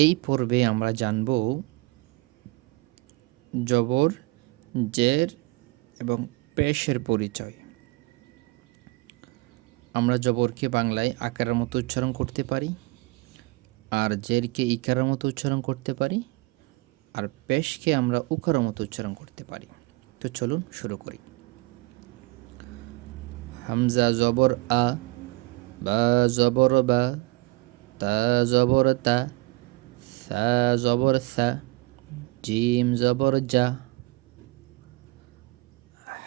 এই পর্বে আমরা জানব জবর, জের এবং পেশের পরিচয়। আমরা জবরকে বাংলায় আকারের মতো উচ্চারণ করতে পারি, আর জেরকে ইকারের মতো উচ্চারণ করতে পারি, আর পেশকে আমরা উকারের মতো উচ্চারণ করতে পারি। তো চলুন শুরু করি। হামজা জবর আ, বা জবর বা, তা জবর তা, সা জবর সা, জিম জবর জা,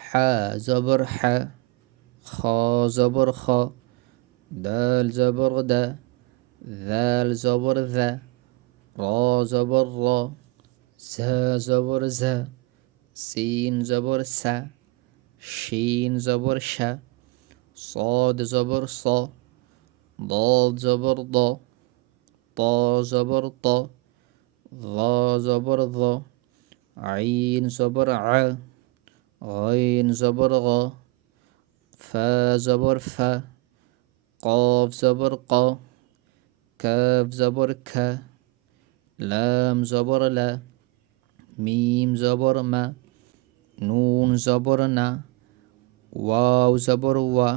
হা জবর হা, খ জবর খ, দাল জবর দা, ذال জবর ذا, র জবর র, ঝা জবর ঝা, সিন জবর সা, শিন জবর শা, صاد জবর স, ضاد জবর দ, ত জবর ত, ظ জবর ظ, আইন জবর আ, غين জবর গ, ফা জবর ফা, قاف জবর ক, কাফ জবর খা, লাম জবর লা, মিম জবর মা, নুন জবর না, ওয়াও জবর ওয়া,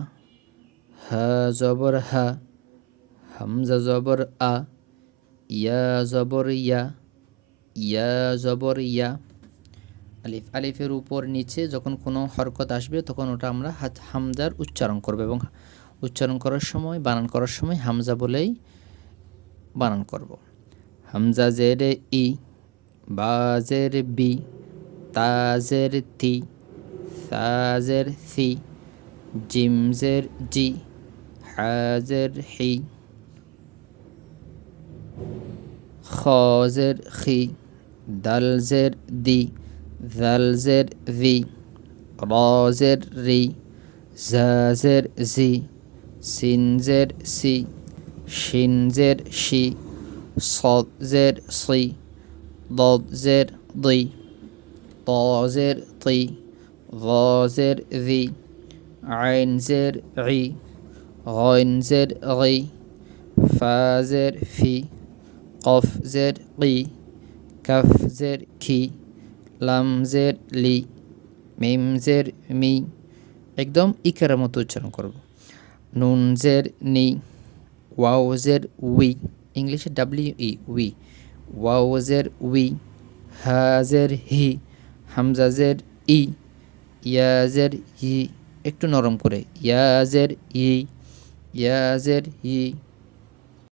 হা জবর হা, হামজা জবর আ, ইয়া জবর ইয়া, ইয়া জবর ইয়া। আলিফ, আলিফের উপর নিচে যখন কোনো হরকত আসবে তখন ওটা আমরা হামজার উচ্চারণ করব, এবং উচ্চারণ করার সময়, বানান করার সময় হামজা বলেই বানান করব। হামজা জেরে ই, বা জের বি, তা জের তি, সা জের সি, জিম জের জি, হা জের হি, খ জের খি, দাল জের দি, জাল জের জি, র জের রি, জা জের জি, সিন জের সি, শিন জের শি, صاد জের সি, ضاد জের দি, ত জের তি, ظ জের জি, আইন জের ই, غين জের গি, ফা জের ফি, কফ জের কি, কাফ জের কি, লাম জের লি, মিম জের মি, একদম ইকারের মতো উচ্চারণ করব। নুন জের নি, ওয়াও জের উই, ইংলিশে WE উই, ওয়াও জের উই, হা জের হি, হামজা জের ই, ইয়া জের ই, একটু নরম করে, ইয়া জের ই, ইয়া জের ই,